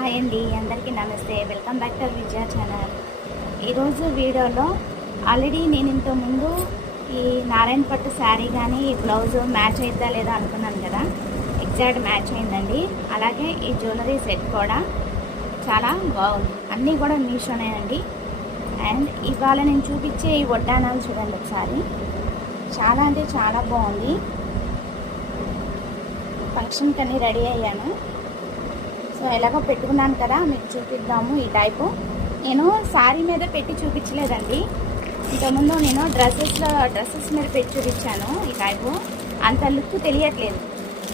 Hi అండి, అందరికీ నమస్తే. Welcome back to Vijaya channel. ఈరోజు వీడియోలో ఆల్రెడీ నేను ఇంతకుముందు ఈ నారాయణ పట్టు శారీ కానీ ఈ బ్లౌజ్ మ్యాచ్ అయిద్దా లేదా అనుకున్నాను కదా, ఎగ్జాక్ట్ మ్యాచ్ అయిందండి. అలాగే ఈ జ్యువెలరీ సెట్ కూడా చాలా బాగుంది. అన్నీ కూడా మీషోనే అండి. అండ్ ఇవాళ నేను చూపించే ఈ వడ్డానాలు చూడండి ఒకసారి, చాలా అంటే చాలా బాగుంది. ఫంక్షన్కి అన్నీ రెడీ అయ్యాను. సో ఎలాగో పెట్టుకున్నాను కదా, మీకు చూపిద్దాము. ఈ టైపు నేను శారీ మీద పెట్టి చూపించలేదండి. ఇంతకుముందు నేను డ్రెస్సెస్ మీద పెట్టి చూపించాను. ఈ టైపు అంత లుక్ తెలియట్లేదు.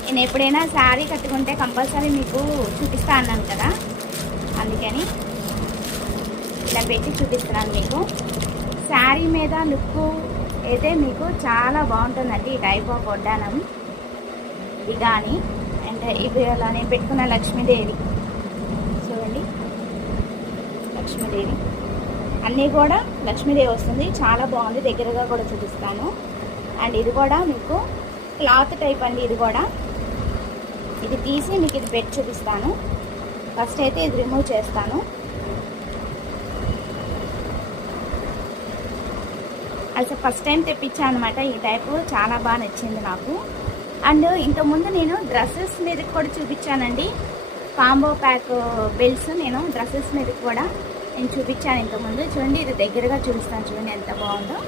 నేను ఎప్పుడైనా శారీ కట్టుకుంటే కంపల్సరీ మీకు చూపిస్తా అన్నాను కదా, అందుకని ఇలా పెట్టి చూపిస్తున్నాను మీకు. శారీ మీద లుక్ అయితే మీకు చాలా బాగుంటుందండి ఈ టైప్ ఆఫ్ వడ్డానం. ఇది కానీ అండ్ ఇవి అలా నేను పెట్టుకున్న లక్ష్మీదేవి చూడండి, లక్ష్మీదేవి అన్నీ కూడా లక్ష్మీదేవి వస్తుంది. చాలా బాగుంది. దగ్గరగా కూడా చూపిస్తాను. అండ్ ఇది కూడా మీకు క్లాత్ టైప్ అండి. ఇది కూడా ఇది తీసి మీకు ఇది పెట్టి చూపిస్తాను. ఫస్ట్ అయితే ఇది రిమూవ్ చేస్తాను. అసలు ఫస్ట్ టైం తెప్పించాను అనమాట ఈ టైపు. చాలా బాగా నచ్చింది నాకు. అండ్ ఇంతకుముందు నేను డ్రెస్సెస్ మీద కూడా చూపించానండి. కాంబో ప్యాక్ బెల్ట్స్ నేను డ్రెస్సెస్ మీద కూడా నేను చూపించాను ఇంతకుముందు. చూడండి, ఇది దగ్గరగా చూపిస్తాను. చూడండి ఎంత బాగుందో.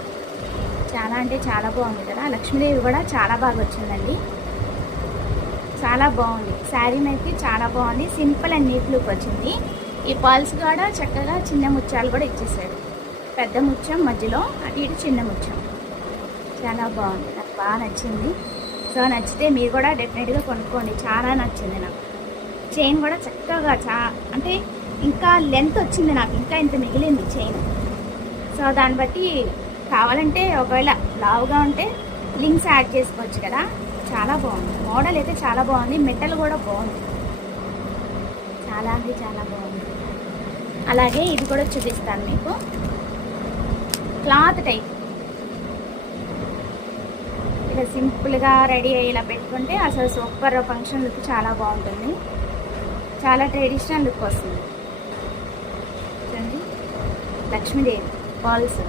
చాలా అంటే చాలా బాగుంది కదా. లక్ష్మీదేవి కూడా చాలా బాగా వచ్చిందండి. చాలా బాగుంది. శారీ మీద చాలా బాగుంది. సింపుల్ అండ్ నీట్ లుక్ వచ్చింది. ఈ పర్ల్స్ కూడా చక్కగా చిన్న ముత్యాలు కూడా ఇచ్చేసాడు. పెద్ద ముత్యం మధ్యలో, అటు ఇటు చిన్న ముత్యం. చాలా బాగుంది. నాకు బాగా నచ్చింది. సో నచ్చితే మీరు కూడా డెఫినెట్గా కొనుక్కోండి. చాలా నచ్చింది నాకు. చైన్ కూడా చక్కగా అంటే ఇంకా లెంత్ వచ్చింది నాకు, ఇంకా ఇంత మిగిలింది చైన్. సో దాన్ని బట్టి కావాలంటే ఒకవేళ లావుగా ఉంటే లింక్స్ యాడ్ చేసుకోవచ్చు కదా. చాలా బాగుంది. మోడల్ అయితే చాలా బాగుంది. మెటల్ కూడా బాగుంది. చాలా అంటే చాలా బాగుంది. అలాగే ఇది కూడా చూపిస్తాను మీకు. క్లాత్ టైప్ ఇలా సింపుల్గా రెడీ అయ్యి ఇలా పెట్టుకుంటే అసలు సూపర్ ఫంక్షన్ లుక్ చాలా బాగుంటుంది. చాలా ట్రెడిషనల్ లుక్ వస్తుంది. చూడండి, లక్ష్మీదేవి పర్ల్స్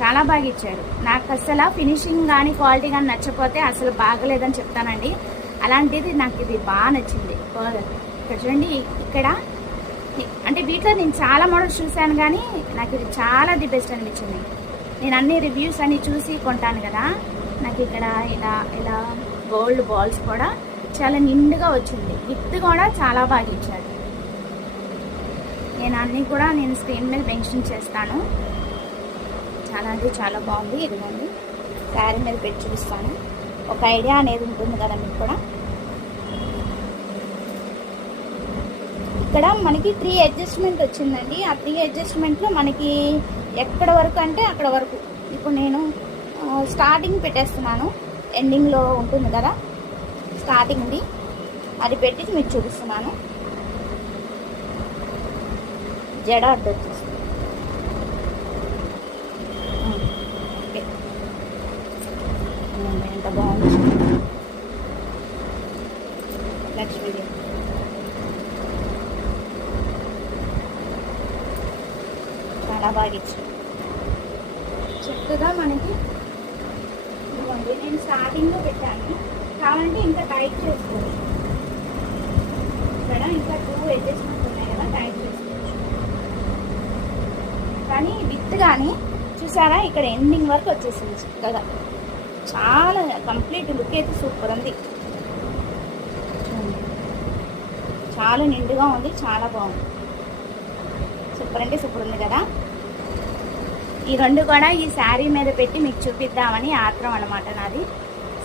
చాలా బాగా ఇచ్చారు. నాకు అసలు ఫినిషింగ్ కానీ క్వాలిటీ కానీ నచ్చకపోతే అసలు బాగలేదని చెప్తానండి. అలాంటిది నాకు ఇది బాగా నచ్చింది. పర్ల్ ఇక్కడ చూడండి, ఇక్కడ అంటే వీటిలో నేను చాలా మోడల్స్ చూశాను కానీ నాకు ఇది చాలా ది బెస్ట్ అనిపించింది. నేను అన్ని రివ్యూస్ అన్ని చూసి కొంటాను కదా. నాకు ఇక్కడ ఇలా గోల్డ్ బాల్స్ కూడా చాలా నిండుగా వచ్చింది. విత్ కూడా చాలా బాగా ఇచ్చాడు. నేను అన్నీ కూడా నేను స్క్రీన్ మీద మెన్షన్ చేస్తాను. చాలా అంటే చాలా బాగుంది. ఇదిగోండి, శారీ మీద పెట్టి చూపిస్తాను. ఒక ఐడియా అనేది ఉంటుంది కదా మీకు కూడా. ఇక్కడ మనకి 3 అడ్జస్ట్మెంట్ వచ్చిందండి. ఆ 3 అడ్జస్ట్మెంట్లో మనకి ఎక్కడ వరకు అంటే అక్కడ వరకు. ఇప్పుడు నేను స్టార్టింగ్ పెట్టేస్తున్నాను. ఎండింగ్లో ఉంటుంది కదా స్టార్టింగ్ది, అది పెట్టి మీకు చూపిస్తున్నాను. జడ అడ్డు వచ్చేస్తుంది. ఎంత బాగుంది. లక్ష్మీదేవి చాలా బాగా ఇచ్చింది. చక్కగా మనకి ఇదిగోండి, నేను స్టార్టింగ్లో పెట్టాను. కావాలంటే ఇంకా టైట్ చేసుకోవచ్చు. ఇక్కడ ఇంకా 2 అడ్జస్ట్మెంట్స్ ఉన్నాయి కదా, టైట్ చేసుకోవచ్చు. కానీ విత్ కానీ చూసారా, ఇక్కడ ఎండింగ్ వరకు వచ్చేసింది చక్కగా. చాలా కంప్లీట్ లుక్ అయితే సూపర్ ఉంది. చాలా నిండుగా ఉంది. చాలా బాగుంది. సూపర్ అంటే సూపర్ ఉంది కదా. ఈ రెండు కూడా ఈ శారీ మీద పెట్టి మీకు చూపిద్దామని ఆత్రం అనమాట నాది.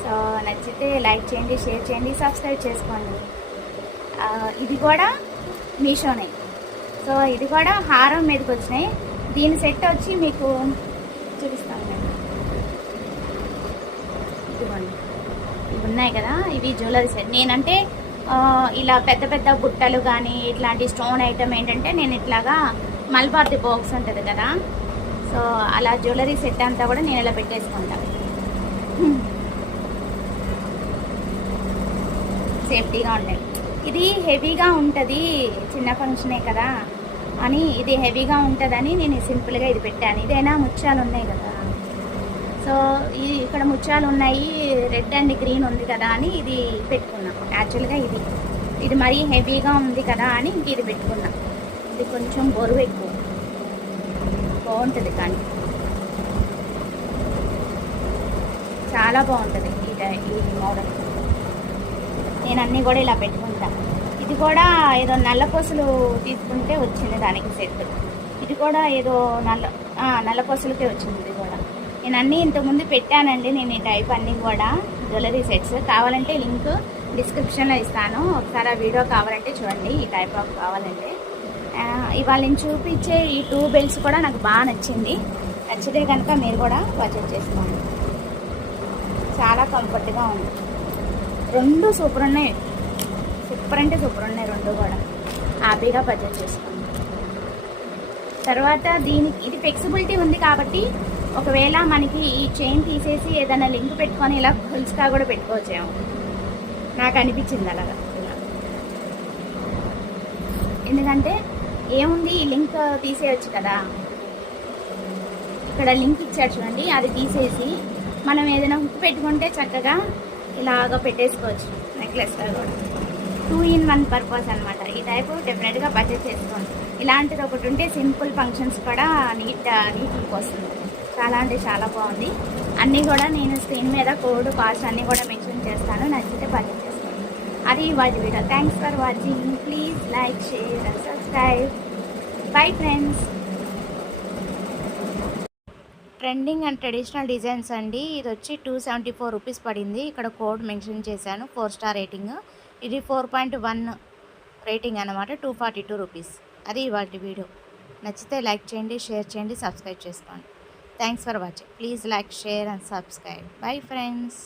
సో నచ్చితే లైక్ చేయండి, షేర్ చేయండి, సబ్స్క్రైబ్ చేసుకోండి. ఇది కూడా మీషోనే. సో ఇది కూడా హారం మీదకి వచ్చినాయి. దీని సెట్ వచ్చి మీకు చూపిస్తాను నేను. ఇదిగోండి, ఇవి ఉన్నాయి కదా, ఇవి జ్యువెలరీ సెట్. నేనంటే ఇలా పెద్ద పెద్ద బుట్టలు కానీ ఇట్లాంటి స్టోన్ ఐటమ్ ఏంటంటే నేను ఇట్లాగా మల్బార్ది బాక్స్ ఉంటుంది కదా, సో అలా జ్యువెలరీ సెట్ అంతా కూడా నేను ఇలా పెట్టేసుకుంటాను. సేఫ్టీగా ఉంటాయి. ఇది హెవీగా ఉంటుంది, చిన్న ఫంక్షనే కదా అని ఇది హెవీగా ఉంటుందని నేను సింపుల్గా ఇది పెట్టాను. ఇదైనా ముత్యాలు ఉన్నాయి కదా, సో ఇక్కడ ముత్యాలు ఉన్నాయి, రెడ్ అండ్ గ్రీన్ ఉంది కదా అని ఇది పెట్టుకున్నాం. యాక్చువల్గా ఇది మరీ హెవీగా ఉంది కదా అని ఇంక ఇది పెట్టుకున్నాం. ఇది కొంచెం బరువు ఎక్కువ, బాగుంటుంది కానీ చాలా బాగుంటుంది ఈ మోడల్. నేను అన్నీ కూడా ఇలా పెట్టుకుంటాను. ఇది కూడా ఏదో నల్ల పూసలు తీసుకుంటే వచ్చింది దానికి సెట్. ఇది కూడా ఏదో నల్ల పూసలకే వచ్చింది. ఇది కూడా నేను అన్నీ ఇంతకుముందు పెట్టానండి. నేను ఈ టైప్ అన్నీ కూడా జ్యువెలరీ సెట్స్ కావాలంటే లింక్ డిస్క్రిప్షన్లో ఇస్తాను, ఒకసారి ఆ వీడియో కావాలంటే చూడండి. ఈ టైప్ ఆఫ్ కావాలంటే ఇవాళ నేను చూపించే ఈ 2 బెల్ట్స్ కూడా నాకు బాగా నచ్చింది. నచ్చితే కనుక మీరు కూడా పర్చేజ్ చేసుకోండి. చాలా కంఫర్ట్గా ఉంది. 2 సూపర్ ఉన్నాయి, సూపర్ అంటే సూపర్ ఉన్నాయి 2 కూడా. హ్యాపీగా పర్చేజ్ చేసుకోండి. తర్వాత ఇది ఫ్లెక్సిబిలిటీ ఉంది కాబట్టి ఒకవేళ మనకి ఈ చైన్ తీసేసి ఏదైనా లింక్ పెట్టుకొని ఇలా హుల్స్గా కూడా పెట్టుకోవచ్చేమో, నాకు అనిపించింది అలాగా. ఎందుకంటే ఏముంది, ఈ లింక్ తీసేయచ్చు కదా, ఇక్కడ లింక్ ఇచ్చారు చూడండి, అది తీసేసి మనం ఏదైనా హుక్ పెట్టుకుంటే చక్కగా ఇలాగా పెట్టేసుకోవచ్చు నెక్లెస్గా కూడా. 2 in 1 పర్పస్ అనమాట. ఈ టైపు డెఫినెట్గా పర్చేస్ చేసుకోండి. ఇలాంటిది ఒకటి ఉంటే సింపుల్ ఫంక్షన్స్ కూడా నీట్ లుక్ వస్తుంది. చాలా అంటే చాలా బాగుంది. అన్నీ కూడా నేను స్క్రీన్ మీద కోడ్ కాస్ట్ అన్నీ కూడా మెన్షన్ చేస్తాను, నచ్చితే పర్చేస్ చేసుకోండి. అది వాటి video. Thanks for watching. Please like, share and subscribe. Bye friends. Trending and traditional designs అండి. ఇది వచ్చి 274 రూపీస్ పడింది. ఇక్కడ కోడ్ మెన్షన్ చేశాను, 4 స్టార్ రేటింగ్. ఇది 4.1 రేటింగ్ అనమాట, 242 రూపీస్. అది ఇవాళ వీడియో. నచ్చితే లైక్ చేయండి, షేర్ చేయండి, సబ్స్క్రైబ్ చేసుకోండి. Thanks for watching. Please like, share and subscribe. Bye friends.